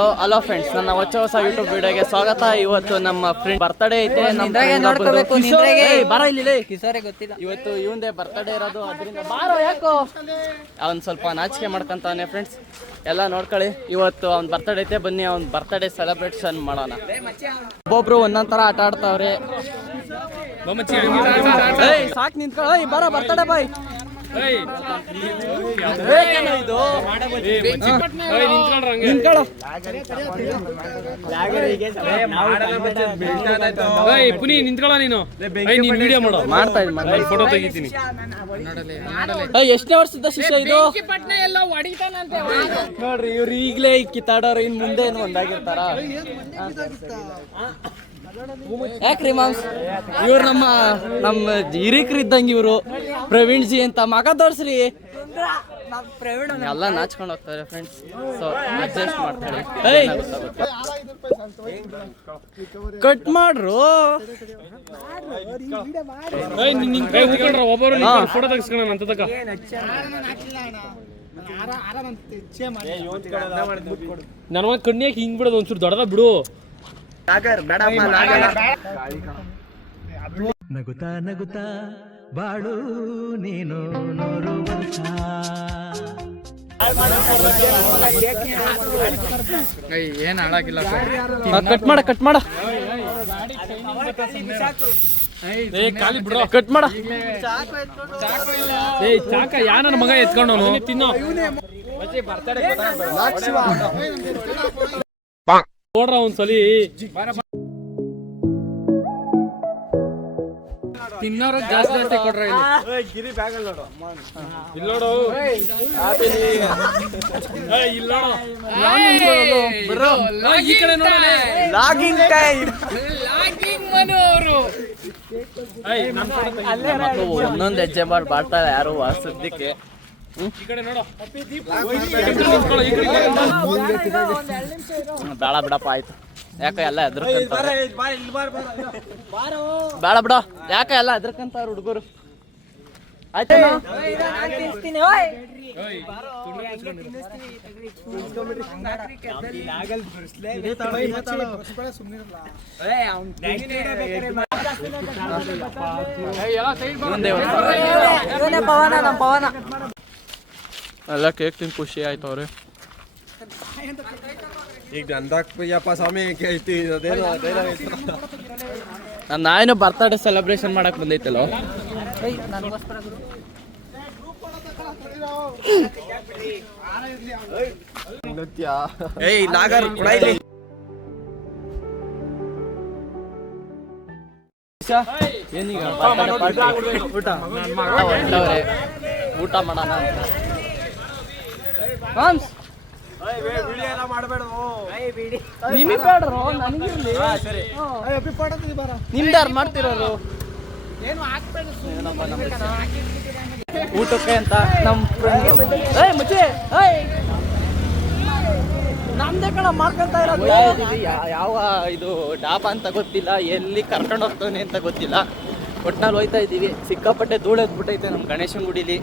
Hello friends, ನನ್ನ ಹೊಸ YouTube ವಿಡಿಯೋಗೆ ಸ್ವಾಗತ. ಇವತ್ತು ನಮ್ಮ ಫ್ರೆಂಡ್ ಬರ್ತಡೇ ಐತೆ. ಇವತ್ತು ಇವಂದೇ ಬರ್ತಡೇ ಇರೋದು, ಅದರಿಂದ ಬಾರೋ ಯಾಕೋ ಅವ್ನು ಸ್ವಲ್ಪ ನಾಚಿಕೆ ಮಾಡ್ಕೊಂತಾನೆ. ಫ್ರೆಂಡ್ಸ್ ಎಲ್ಲ ನೋಡ್ಕೊಳ್ಳಿ, ಇವತ್ತು ಅವ್ನ ಬರ್ತಡೇ ಐತೆ, ಬನ್ನಿ ಅವ್ನ ಬರ್ತಡೇ ಸೆಲೆಬ್ರೇಷನ್ ಮಾಡೋಣ. ಒಬ್ಬೊಬ್ರು ಒಂದೊಂದ್ ಥರ ಆಟ ಆಡ್ತಾವ್ರೆ. ಸಾಕು ನಿಂತ್ಕೊಳ್ಳ, ಬಾರೋ ಬರ್ತಡೇ ಬಾಯ್. ಪುನಿ ನಿಂತ್ಕೊಳ್ಳ, ನೀನು ವಿಡಿಯೋ ಮಾಡೋ, ಮಾಡ್ತಾ ಇದ್ದೀನಿ, ಫೋಟೋ ತೆಗಿತೀನಿ. ಎಷ್ಟನೇ ವರ್ಷದ ಶಿಷ್ಯ ಇದು ನೋಡ್ರಿ. ಇವ್ರು ಈಗಲೇ ಕಿತ್ತಾಡೋರು, ಇನ್ ಮುಂದೆ ಏನು ಒಂದಾಗಿರ್ತಾರ. ಯಾಕ್ರಿ ಮಾಮ್ಸ್, ಇವ್ರು ನಮ್ಮ ಹಿರಿಕರು ಇದ್ದಂಗೆ. ಇವರು ಪ್ರವೀಣ್ ಜಿ ಅಂತ, ಮಗ ತೋರ್ಸ್ರಿ. ಎಲ್ಲ ನಾಚ್ಕೊಂಡು ಹೋಗ್ತಾರೆ ಫ್ರೆಂಡ್ಸ್, ಸೊ ಅಡ್ಜಸ್ಟ್ ಮಾಡ್ತಾರೆ. ಕಟ್ ಮಾಡ್ರು, ಒಬ್ಬರು ಫೋಟೋ ತೆಗಿಸ್ಕೊಳ್ಳೋಣ ಅಂತ ತಕ. ನನ್ನ ಕಣ್ಣಿಯಾಗಿ ಹಿಂಗ್ ಬಿಡೋದು, ಒಂಚೂರು ದೊಡ್ಡದ ಬಿಡು. ನಗುತ್ತಾ ನಗುತ್ತಾ ಬಾಳು ನೀನು 100 ವರ್ಷ. ಏನ್ ಹಾಳಾಗಿಲ್ಲ, ಕಟ್ ಮಾಡ ಖಾಲಿ ಬಿಡು, ಕಟ್ ಮಾಡ. ಚಾಕ ಯಾ ನನ್ನ ಮಗ ಎತ್ಕೊಂಡು ತಿನ್ನೋ ನೋಡ್ರ ಒಂದ್ಸಲಿ. ತಿನ್ನೋರು ಜಾಸ್ತಿ ಕೊಡ್ರ ಇಲ್ಲೋಡು. ಈ ಕಡೆ ಒಂದೊಂದು ಹೆಜ್ಜೆ ಮಾಡಿ ಬಾಡ್ತಾರೆ ಯಾರು ಸದ್ಯಕ್ಕೆ. ಬೇಡ ಬಿಡಪ್ಪ, ಆಯ್ತು. ಯಾಕ ಎಲ್ಲ ಹೆದರ್ಕಂತ, ಬೇಡ ಬಿಡ, ಯಾಕ ಎಲ್ಲ ಹೆದರ್ಕಂತಾರ ಹುಡುಗರು. ಆಯ್ತಾ ಎಲ್ಲ ಕೇಕ್ ತಿಂದು ಖುಷಿ ಆಯ್ತು ಅವ್ರೆ. ಈಗ ಅಂದಪ್ಪ ಸ್ವಾಮಿ ನನ್ನ ನಾಯಿನ ಬರ್ತಡೇ ಸೆಲೆಬ್ರೇಷನ್ ಮಾಡಕ್ ಬಂದೈತಲ್ಲ. ಏನೀಗ ಊಟ ಮಾಡೋಣ. ನಿಮಗೆ ಬೇಡ್ರು, ನನಗಿರ್ಲಿ. ನಿಮ್ದಾರು ಮಾಡ್ತಿರೋರು ಊಟಕ್ಕೆ ಅಂತ ನಮ್ಮ ಮುಚ್ಚೆ ನಮ್ದೇ ಕಣ ಮಾಡ್ಕೊಂತ ಇರೋದು. ಯಾವ ಇದು ಡಾಬಾ ಅಂತ ಗೊತ್ತಿಲ್ಲ, ಎಲ್ಲಿ ಕರ್ಕೊಂಡು ಹೋಗ್ತಾನೆ ಅಂತ ಗೊತ್ತಿಲ್ಲ. ಒಟ್ನಲ್ಲಿ ಹೋಯ್ತಾ ಇದ್ದೀವಿ. ಸಿಕ್ಕಾಪಟ್ಟೆ ಧೂಳು ಎದ್ಬಿಟ್ಟೈತೆ ನಮ್ಮ ಗಣೇಶನ ಗುಡಿಲಿ.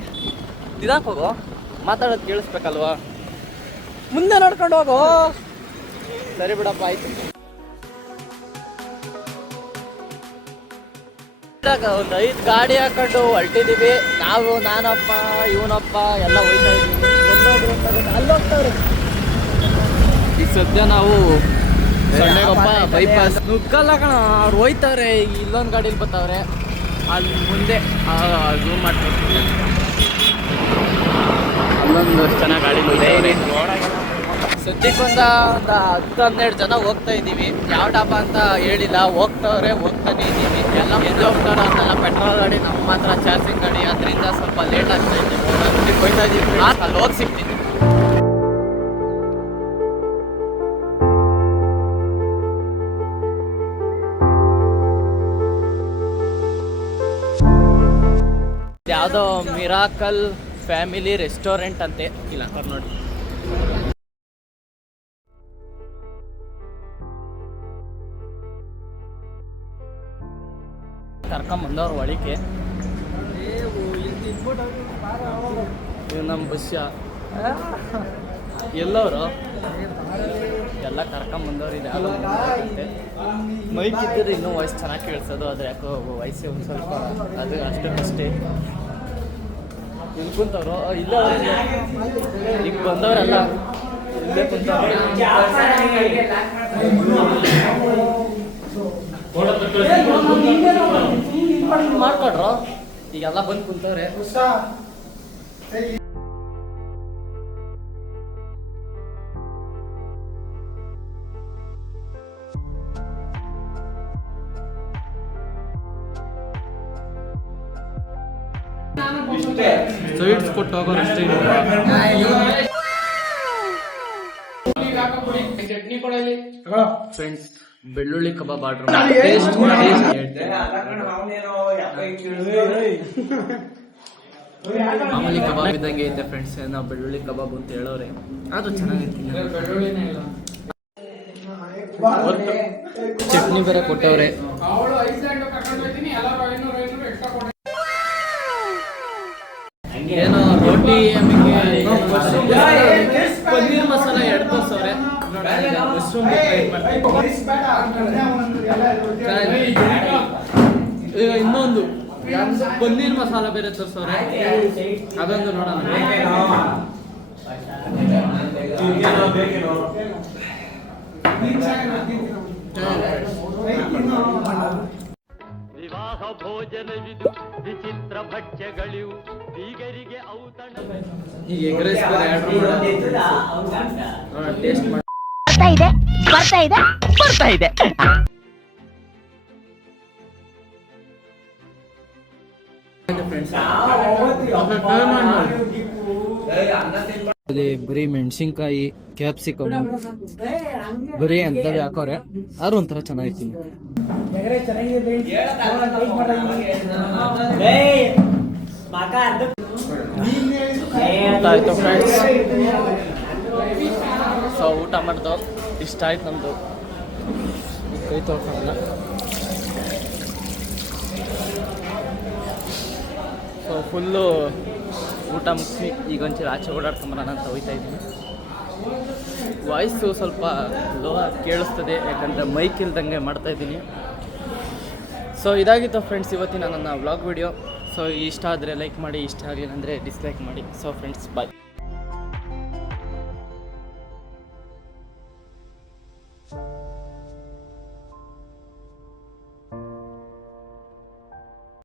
ಇದಾಕ್ ಹೋಗೋ, ಮಾತಾಡೋದು ಕೇಳಿಸ್ಬೇಕಲ್ವಾ, ಮುಂದೆ ನೋಡ್ಕೊಂಡು ಹೋಗೋ. ಸರಿ ಬಿಡಪ್ಪ, ಆಯ್ತು. ಒಂದು 5 ಗಾಡಿ ಹಾಕೊಂಡು ಹೊರಟಿದ್ದೀವಿ ನಾವು. ನಾನಪ್ಪ, ಇವನಪ್ಪ ಎಲ್ಲ ಹೋಯ್ತಾ ಇದ್ದೀವಿ. ಅಲ್ಲಿ ಹೋಗ್ತಾವ್ರಿ. ಈಗ ಸದ್ಯ ನಾವು ಸೊಳ್ಳೆಗೊಪ್ಪ ಬೈಪಾಸ್ ನುಗ್ಗಲ್ಲ ಕಣ, ಅವ್ರು ಹೋಯ್ತವ್ರೆ. ಇಲ್ಲೊಂದು ಗಾಡೀಲಿ ಬರ್ತಾವ್ರೆ, ಅಲ್ಲಿ ಮುಂದೆ ಝೂಮ್ ಮಾಡ್ತಾರೆ. ಅಲ್ಲೊಂದು ಚೆನ್ನಾಗಿ ಗಾಡಿ ಹೋಯ್ತವ್ರೆ. ಸದ್ಯಕ್ಕೊಂದು 10-12 ಜನ ಹೋಗ್ತಾ ಇದ್ದೀವಿ. ಯಾವ ಡಾಬಾ ಅಂತ ಹೇಳಿಲ್ಲ, ಹೋಗ್ತಾನೆ ಇದ್ದೀವಿ. ಎಲ್ಲ ಎಲ್ಲಿ ಹೋಗ್ತಾರ ಅಂತೆಲ್ಲ ಪೆಟ್ರೋಲ್ ಗಾಡಿ, ನಮ್ಮ ಮಾತ್ರ ಚಾರ್ಜಿಂಗ್ ಗಾಡಿ. ಅದರಿಂದ ಸ್ವಲ್ಪ ಲೇಟ್ ಆಗ್ತಾ ಇದ್ದೀವಿ. ಹೋಗ್ತಾ ಇದ್ದೀವಿ, ಅಲ್ಲಿ ಹೋಗಿ ಸಿಗ್ತೀನಿ. ಯಾವುದೋ ಮಿರಾಕಲ್ ಫ್ಯಾಮಿಲಿ ರೆಸ್ಟೋರೆಂಟ್ ಅಂತೆ, ಇಲ್ಲ ನೋಡಿ. ಕರ್ಕೊಂಬಂದವ್ರು ಒಳಗೆ. ಇವ್ ನಮ್ಮ ಬಸ್ಯ ಎಲ್ಲವರು ಎಲ್ಲ ಕರ್ಕೊಂಬಂದವ್ರು ಇದೆ ಅದು ಮೈಕ್ ಇದ್ದರೆ ಇನ್ನೂ ವಾಯ್ಸ್ ಚೆನ್ನಾಗಿ ಕೇಳಿಸೋದು, ಆದರೆ ಯಾಕೋ ವಯಸ್ಸೇ ಒಂದು ಸ್ವಲ್ಪ ಅದು ಅಷ್ಟಕ್ಕಷ್ಟೇ. ಇಲ್ಲಿ ಕುಂತವ್ರು ಇಲ್ಲ ಈಗ ಬಂದವರೆಲ್ಲ ಇಲ್ಲೇ ಕುಂತವ್ರು. ಮಾಡ್ಕೊಡ್ರು ಈಗೆಲ್ಲ ಬಂದು ಕುಂತವ್ರೆ. ಸ್ವೀಟ್ಸ್ ಕೊಟ್ಟು ಹೋಗೋರು ಅಷ್ಟೇ. ಫ್ರೆಂಡ್ಸ್ ಬೆಳ್ಳುಳ್ಳಿ ಕಬಾಬ್ ಆರ್ಡರ್ ಟೇಸ್ಟ್ ಮಾಡಿ ಮಾಮೂಲಿ ಕಬಾಬ್ ಇದ್ದಂಗೆ ಐತೆ ಫ್ರೆಂಡ್ಸ್. ನಾವು ಬೆಳ್ಳುಳ್ಳಿ ಕಬಾಬ್ ಅಂತ ಹೇಳೋರೆ, ಅದು ಚೆನ್ನಾಗೈತಿ. ಚಟ್ನಿ ಬೇರೆ ಕೊಟ್ಟವ್ರೆ. ಏನೋ ರೋಟಿ ಪನ್ನೀರ್ ಮಸಾಲ 2 ತೋರ್ಸವ್ರೆ. ಈಗ ಇನ್ನೊಂದು ಪನ್ನೀರ್ ಮಸಾಲ ಬೇರೆ ತೋರ್ಸವ್ರೆ, ಅದೊಂದು ನೋಡೋಣ. ವಿವಾಹ ಭೋಜನವಿದು ವಿಚಿತ್ರ ಭಕ್ಷ್ಯಗಳಿವು ಬೀಗರಿಗೆ ಔತಣ. ಈಗ ಎಗ್ ರೈಸ್ ಬೇರೆ ಆರ್ಡರ್ ಮಾಡೋಣ, ಟೇಸ್ಟ್ ಮಾಡಿ. ಬರ್ತಾ ಇದೆ ಅಲ್ಲಿ ಬರೀ ಮೆಣಸಿನ್ಕಾಯಿ, ಕ್ಯಾಪ್ಸಿಕಮ್ ಬರೀ ಅಂತವೇ ಹಾಕೋರೆ, ಆದ್ರೂ ಒಂಥರ ಚೆನ್ನಾಗಿತ್ತು. ಆಯ್ತು ಫ್ರೆಂಡ್ಸ್, ಸೊ ಊಟ ಮಾಡ್ದು ಇಷ್ಟ ಆಯ್ತು ನಮ್ದು. ಕೈ ತೊಳ್ಕೊಳ್ಳೋಣ. ಸೊ ಫುಲ್ಲು ಊಟ ಮುಗಿಸಿ ಈಗ ಒಂಚೂರು ಆಚೆ ಓಡಾಡ್ಕೊಂಬರೋಣ ಅಂತ ಹೋಗ್ತಾ ಇದ್ದೀನಿ. ವಾಯ್ಸು ಸ್ವಲ್ಪ ಲೋ ಆಗಿ ಕೇಳಿಸ್ತದೆ, ಯಾಕಂದರೆ ಮೈಕ್ ಇಲ್ದಂಗೆ ಮಾಡ್ತಾಯಿದ್ದೀನಿ. ಸೊ ಇದಾಗಿತ್ತು ಫ್ರೆಂಡ್ಸ್ ಇವತ್ತಿನ ನನ್ನ ವ್ಲಾಗ್ ವಿಡಿಯೋ. ಸೊ ಇಷ್ಟ ಆದರೆ ಲೈಕ್ ಮಾಡಿ, ಇಷ್ಟ ಆಗಲಿಲ್ಲ ಅಂದರೆ ಡಿಸ್ಲೈಕ್ ಮಾಡಿ. ಸೊ ಫ್ರೆಂಡ್ಸ್ ಬಾಯ್.